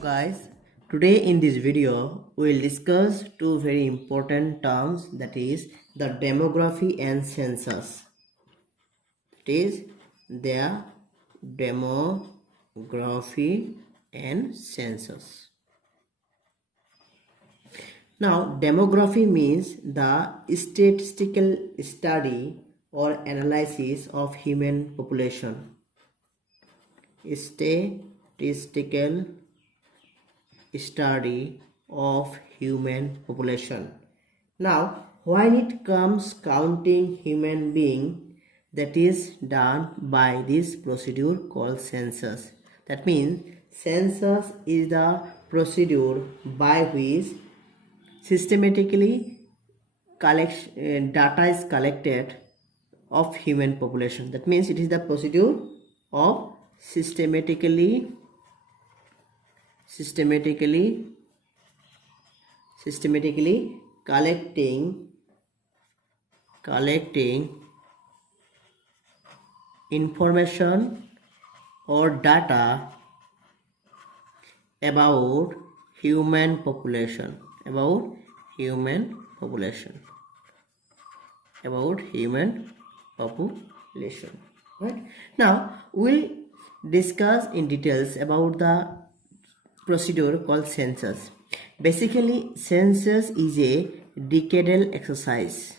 Guys, today in this video we will discuss two very important terms, that is the demography and census. It is the demography and census. Now, demography means the statistical study or analysis of human population. Statistical study of human population. Now, when it comes counting human being, that is done by this procedure called census. That means census is the procedure by which systematically data is collected of human population. That means it is the procedure of systematically collecting information or data about human population, right? Now we'll discuss in details about the procedure called census. Basically, census is a decadal exercise.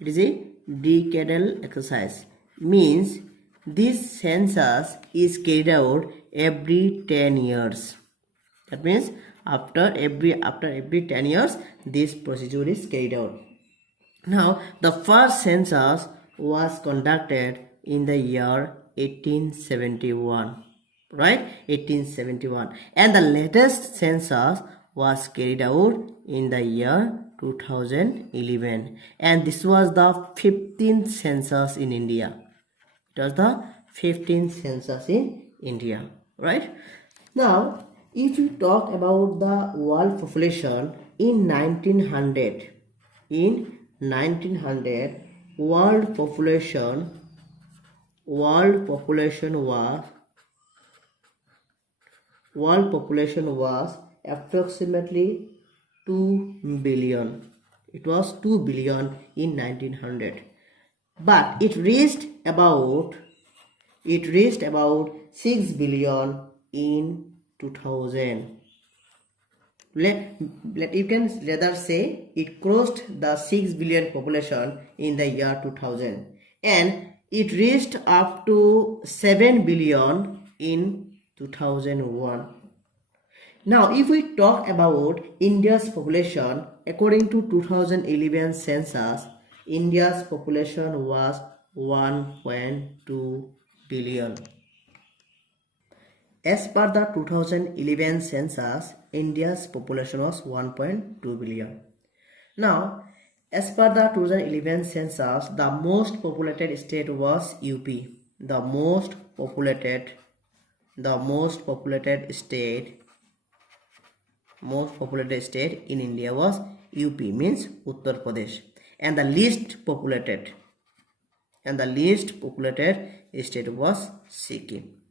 It is a decadal exercise. Means this census is carried out every 10 years. That means after every 10 years this procedure is carried out. Now the first census was conducted in the year 1871, right? 1871, and the latest census was carried out in the year 2011, and this was the 15th census in India. It was the 15th census in India, right? Now if you talk about the world population in 1900, world population was approximately 2 billion. It was 2 billion in 1900, but it reached about 6 billion in 2000. You can rather say it crossed the 6 billion population in the year 2000, and it reached up to 7 billion in 2001. Now if we talk about India's population, according to 2011 census, India's population was 1.2 billion. As per the 2011 census, India's population was 1.2 billion. Now, as per the 2011 census, the most populated state was UP. The most populated state in India was UP, means Uttar Pradesh, and the least populated state was Sikkim.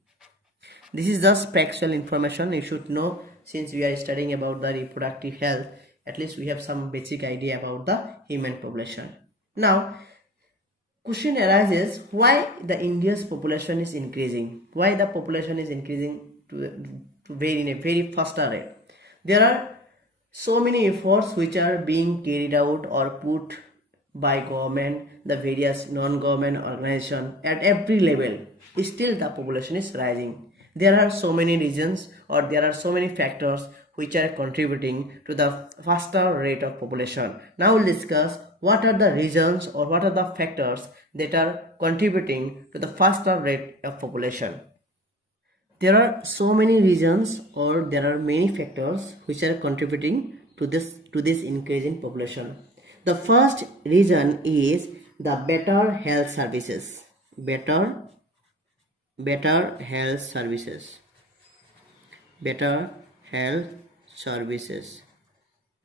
This is just factual information you should know. Since we are studying about the reproductive health, at least we have some basic idea about the human population. Now question arises, why the India's population is increasing? Why the population is increasing in a very faster rate? There are so many efforts which are being carried out or put by government, the various non-government organizations at every level. Still the population is rising. There are so many reasons, or there are so many factors which are contributing to the faster rate of population. Now we'll discuss what are the reasons or what are the factors that are contributing to the faster rate of population. There are so many reasons, or there are many factors which are contributing to this increase in population. The first reason is the better health services. Better health services,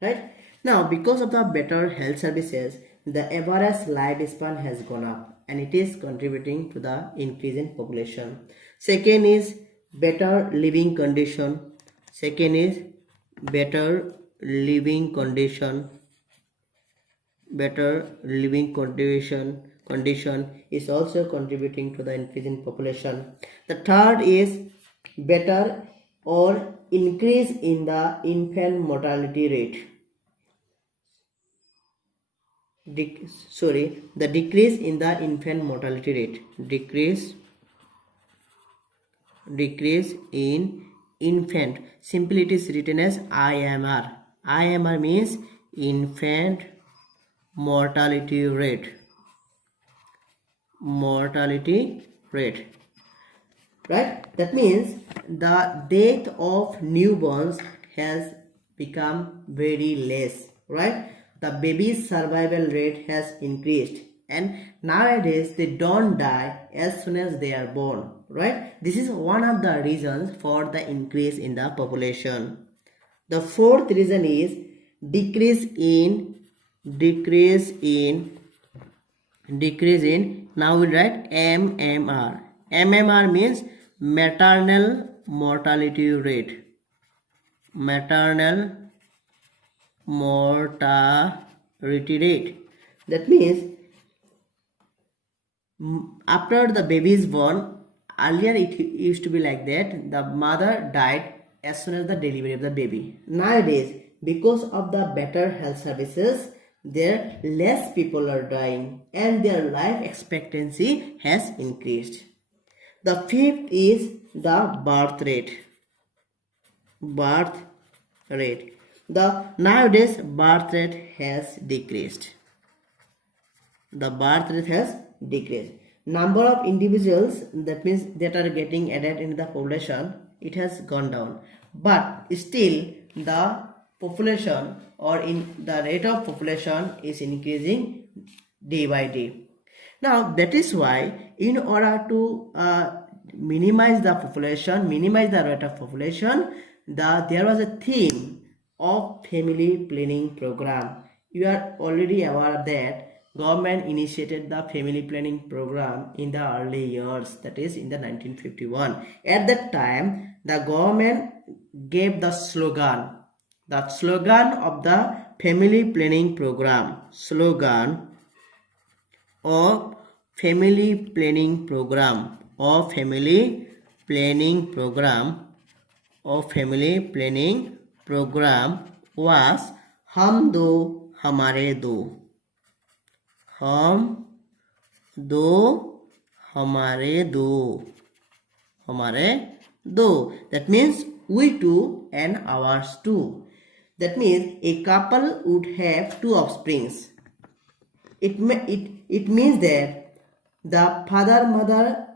right? Now because of the better health services, the average lifespan has gone up, and it is contributing to the increase in population. Second is better living condition. Second is better living condition. Better living condition is also contributing to the increase in population. The third is better or increase in the infant mortality rate. The decrease in the infant mortality rate. Decrease in infant. Simply it is written as IMR. IMR means infant mortality rate. Right? That means the death of newborns has become very less. Right? The baby's survival rate has increased, and nowadays they don't die as soon as they are born. Right? This is one of the reasons for the increase in the population. The fourth reason is decrease in now we write MMR. MMR means maternal mortality rate. Maternal mortality rate. That means after the baby is born, earlier it used to be like that, the mother died as soon as the delivery of the baby. Nowadays, because of the better health services, there less people are dying and their life expectancy has increased. The fifth is the birth rate. The nowadays birth rate has decreased. Number of individuals, that means that are getting added in the population, it has gone down, but still the population or in the rate of population is increasing day by day. Now that is why in order to minimize the rate of population, there was a theme of family planning program. You are already aware that government initiated the family planning program in the early years, that is in the 1951. At that time, the government gave the slogan of the family planning program. Family planning program was हम दो हमारे दो. हम दो हमारे दो. That means we two and ours two. That means a couple would have two offsprings. It means that the father, mother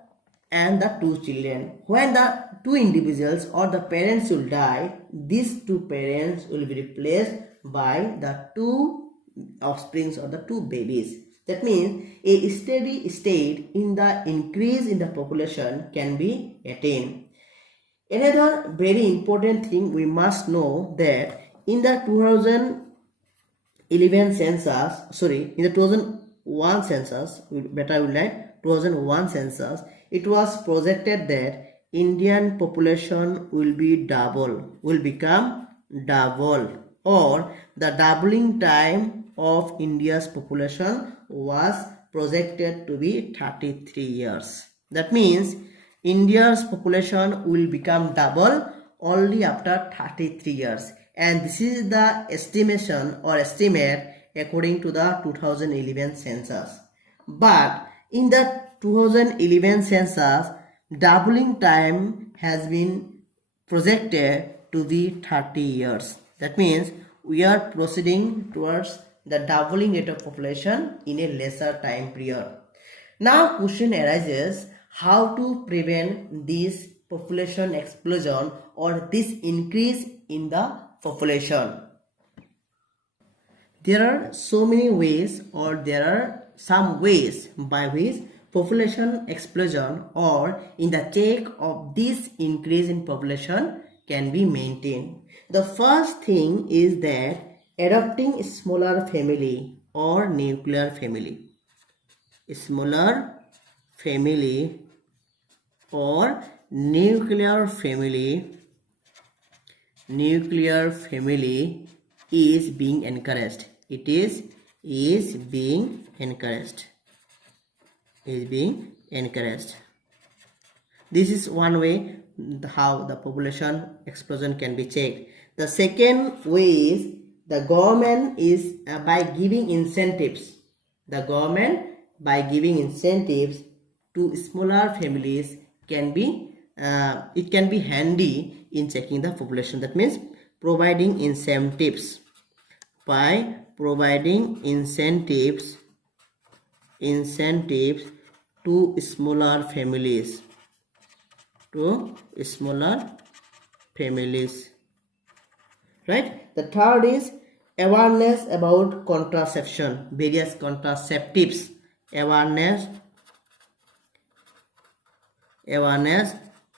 and the two children. When the two individuals or the parents will die, these two parents will be replaced by the two offsprings or the two babies. That means a steady state in the increase in the population can be attained. Another very important thing we must know that in the 2001 census, it was projected that Indian population will become double, or the doubling time of India's population was projected to be 33 years. That means India's population will become double only after 33 years. And this is the estimate according to the 2011 census. But in the 2011 census, doubling time has been projected to be 30 years. That means we are proceeding towards the doubling rate of population in a lesser time period. Now question arises, how to prevent this population explosion or this increase in the population? There are so many ways, or there are some ways by which population explosion or in the check of this increase in population can be maintained. The first thing is that adopting a smaller family or nuclear family. A smaller family or nuclear family is being encouraged. It is being encouraged. This is one way how the population explosion can be checked. The second way is the government is by giving incentives. The government by giving incentives to smaller families can be it can be handy in checking the population. That means providing incentives. By providing incentives to smaller families. Right? The third is awareness about contraception, various contraceptives. Awareness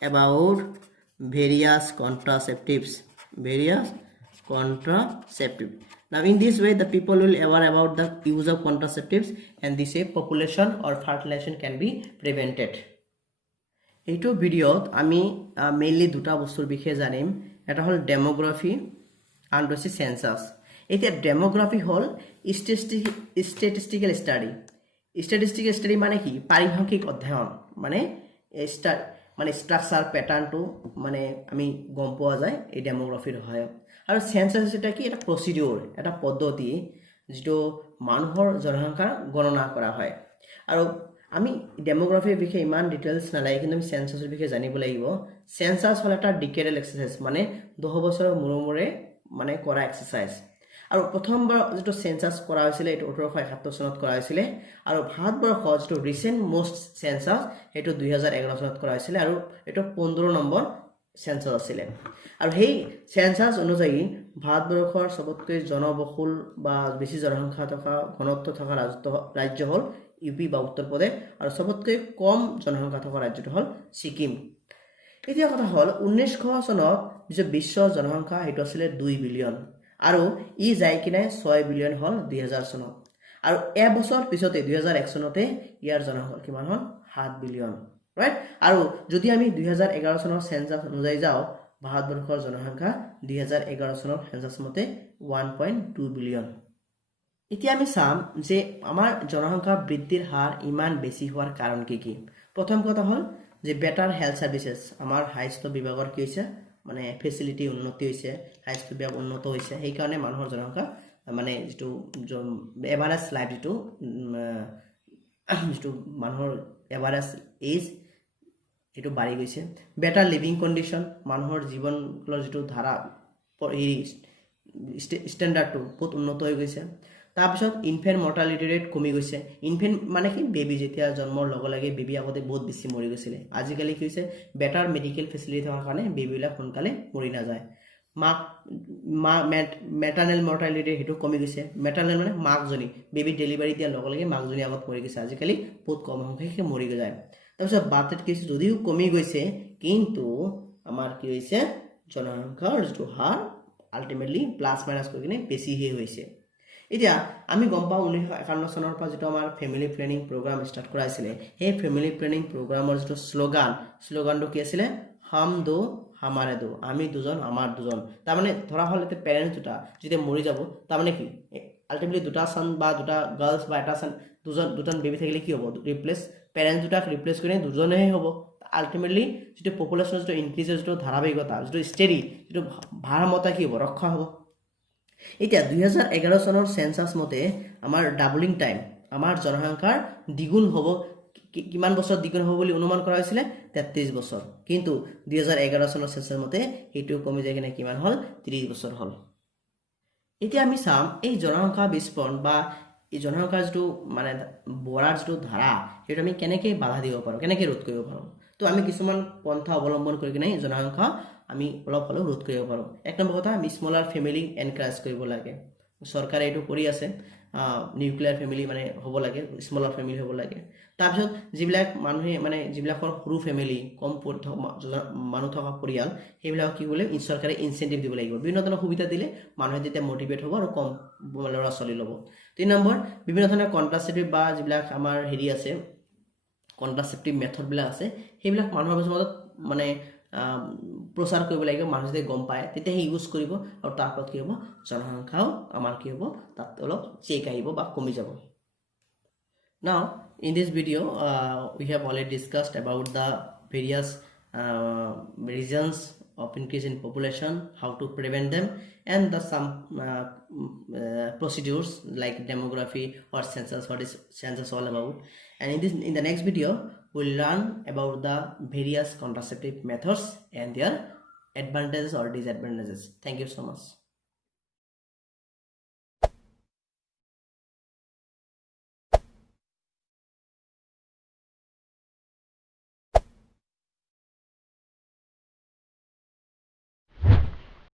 about various contraceptives. Now in this way the people will aware about the use of contraceptives, and this way population or fertilization can be prevented. এইটো ভিডিওত আমি mainly দুটা বস্তুৰ বিষয়ে জানিম। এটা হল ডেমোগ্ৰাফি আৰু হৈছে সেন্সাস। এতিয়া ডেমোগ্ৰাফি হল স্ট্যাটিস্টিক্যাল স্টাডি মানে কি? পারিসংখ্যিক অধ্যয়ন, মানে স্ট্রাকচার প্যাটার্নটো মানে আমি গম পোৱা যায় এই ডেমোগ্ৰাফিৰ সহায়ত। আৰু সেন্সাস এটা কি? এটা প্ৰচিডিউৰ, এটা পদ্ধতি যেটো মানুহৰ জনসংখ্যা গণনা কৰা হয়। আৰু আমি ডেমোগ্ৰাফিৰ বিষয়ে ইমান ডিটেইলছ নালাগে, কিন্তু আমি সেন্সাসৰ বিষয়ে জানিব লাগিব। সেন্সাস হল এটা ডিকেডাল এক্সাৰসাইজ, মানে 10 বছৰৰ মূৰে মানে কৰা এক্সাৰসাইজ। আৰু প্ৰথমবাৰ যেটো সেন্সাস কৰা হৈছিল এটো 1871 চনত কৰা হৈছিল, আৰু ভাৰতবৰ্ষৰ যেটো ৰিসেন্ট মোস্ট সেন্সাস এটো 2011 চনত কৰা হৈছিল, আৰু এটো 15 নম্বৰ সেন্সাস আছিল। আৰু সেই সেন্সাস অনুযায়ী ভাৰতবৰ্ষৰ সবতকৈ জনবহুল বা বেছি জনসংখ্যা থকা ঘনত্ব থকা ৰাজ্য হল ইউপি বা উত্তৰ প্ৰদেশ, আৰু সবতকৈ কম জনসংখ্যা থকা ৰাজ্যটো হল ছিকিম। এতিয়া কথা হল 1900 চনত যে বিশ্ব জনসংখ্যা হেতু আছিল 2 বিলিয়ন, আৰু ই যাই কিনে 6 বিলিয়ন হল 2000 চনত। আৰু এবছৰ পিছতে 2001 চনতে ইয়াৰ জনসংখ্যা কিমান হল? 7 বিলিয়ন। ৰাইট? আৰু যদি আমি 2011 চনৰ সেন্সাস অনুযায়ী যাও, ভাৰতবৰ্ষৰ জনসংখ্যা 2011 চনৰ সেন্সাস মতে 1.2 বিলিয়ন। এতিয়া আমি চাম যে আমাৰ জনসংখ্যা বৃদ্ধিৰ হাৰ ইমান বেছি হোৱাৰ কাৰণ কি? প্ৰথম কথা হল যে বেটাৰ হেলথ সাৰ্ভিসেস, আমাৰ স্বাস্থ্য বিভাগৰ কি হৈছে মানে ফেসিলিটি উন্নতি হৈছে, স্বাস্থ্য বিভাগ উন্নত হৈছে, সেই কাৰণে মানুহৰ জনসংখ্যা মানে যেটো এভাৰেজ লাইফ যেটো মানুহৰ এভাৰেজ এজ এটো বাঢ়ি গৈছে। বেটাৰ লিভিং কন্ডিশন, মানুহৰ জীৱনৰ যেটো ধাৰা ষ্টেণ্ডাৰ্ডটো বহুত উন্নত হৈ গৈছে। তাৰপিছত ইনফেন্ট মৰ্টালিটি ৰেট কমি গৈছে। ইনফেন্ট মানে কি? বেবি যেতিয়া জন্মৰ লগে লগে বেবি আগতে বহুত বেছি মৰি গৈছিল, আজিকালি কি হৈছে বেটাৰ মেডিকেল ফেসিলিটি থকাৰ কাৰণে বেবিবিলাক সোনকালে মৰি নাযায়। মেটাৰনেল মৰ্টালিটি হেতু কমি গৈছে। মেটাৰনেল মানে মাকজনী, বেবি ডেলিভাৰী দিয়াৰ লগে লগে মাকজনী আগত মৰি গৈছে, আজিকালি বহুত কম সংখ্যকে মৰি যায়। তাৰপিছত বাৰ্থ ৰেট কেছ যদিও কমি গৈছে, কিন্তু আমাৰ কি হৈছে জনসংখ্যাৰ যেটো হাৰ আলটিমেটলি প্লাস মাইনাস কৰি কিনে বেছিহে হৈছে। এতিয়া আমি গম পাওঁ 1951 চনৰ পৰা যেটো আমাৰ ফ্যামিলি প্ল্যানিং প্ৰগ্ৰাম ষ্টাৰ্ট কৰাইছিলে, সেই ফ্যামিলি প্ল্যানিং প্ৰগ্ৰামৰ যেটো শ্লোগানটো কি আছিল? হাম দো হামাৰে দো, আমি দুজন আমাৰ দুজন। তাৰ মানে ধৰা হল এতে পেৰেন্টস দুটা যদি মৰি যাব, তাৰ মানে কি আলটিমেটলি দুটা সন বা দুটা গার্লস বা এটা সন দুজন বেবি থাকিলে কি হ'ব? ৰিপ্লেস পেৰেন্টস দুটাক ৰিপ্লেস কৰি দুজনেহে হ'ব। আলটিমেটলি যেটো পপুলেশন যেটো ইনক্রিজেস যেটো ধাৰাবাহিকতা যেটো স্টেডি যেটো ভাৰসাম্যতা কি হ'ব? ৰক্ষা হ'ব। এতিয়া 2011 চনৰ সেন্সাস মতে আমাৰ ডাবলিং টাইম, আমাৰ জনসংখ্যাৰ দ্বিগুণ হ'ব। কিমান বছৰ দ্বিগুণ হ'ব বুলি অনুমান কৰা হৈছিল? 33 বছৰ। কিন্তু 2011 চনৰ সেন্সাস মতে হেতু কমি যায় কিনে কিমান হল? 30 বছৰ হল। এতিয়া আমি চাম এই জনসংখ্যা বিস্ফোৰণ বা এই জনসংখ্যাৰ যেটো মানে বঢ়াৰ যেটো ধাৰা হেতু আমি কেনেকৈ বাধা দিব পাৰো, কেনেকৈ ৰোধ কৰিব পাৰো? তো আমি কিছুমান পন্থা অৱলম্বন কৰি কিনে জনসংখ্যা আমি অলপ হলেও ৰোধ কৰিব পাৰো। এক নম্বৰ কথা, আমি স্মলাৰ ফ্যামিলি এনকাৰেজ কৰিব লাগে। চৰকাৰে এটো কৰি আছে, নিউক্লিয়াৰ ফ্যামিলি মানে হ'ব লাগে, স্মলাৰ ফ্যামিলি হ'ব লাগে। তাৰপিছত যিবিলাক মানুহে মানে যিবিলাকৰ সৰু ফ্যামিলি, কম মানুহ থকা পৰিয়াল, সেইবিলাক কি কৰিলে চৰকাৰে ইনসেন্টিভ দিব লাগিব। বিভিন্ন ধৰণৰ সুবিধা দিলে মানুহে তেতিয়া মোটিভেট হ'ব আৰু কম ল'ৰা ছোৱালী ল'ব। 3 নম্বৰ, বিভিন্ন ধৰণৰ কন্ট্ৰাসেপটিভ বা যিবিলাক আমাৰ হেৰি আছে কন্ট্ৰাসেপটিভ মেথড বিলাক আছে, সেইবিলাক মানুহৰ মাজত মানে প্ৰচাৰ কৰিব লাগিব, মানুহ যদি গম পায় তেতিয়া সি ইউজ কৰিব, আৰু তাৰ ফলত কি হ'ব, জনসংখ্যাও আমাৰ কি হ'ব, তাত অলপ চেক আহিব বা কমি যাব। Now in this video we have already discussed about the various reasons of increase in population, how to prevent them, and the some procedures like demography or census, what is census all about. And in the next video we'll learn about the various contraceptive methods and their advantages or disadvantages. Thank you so much.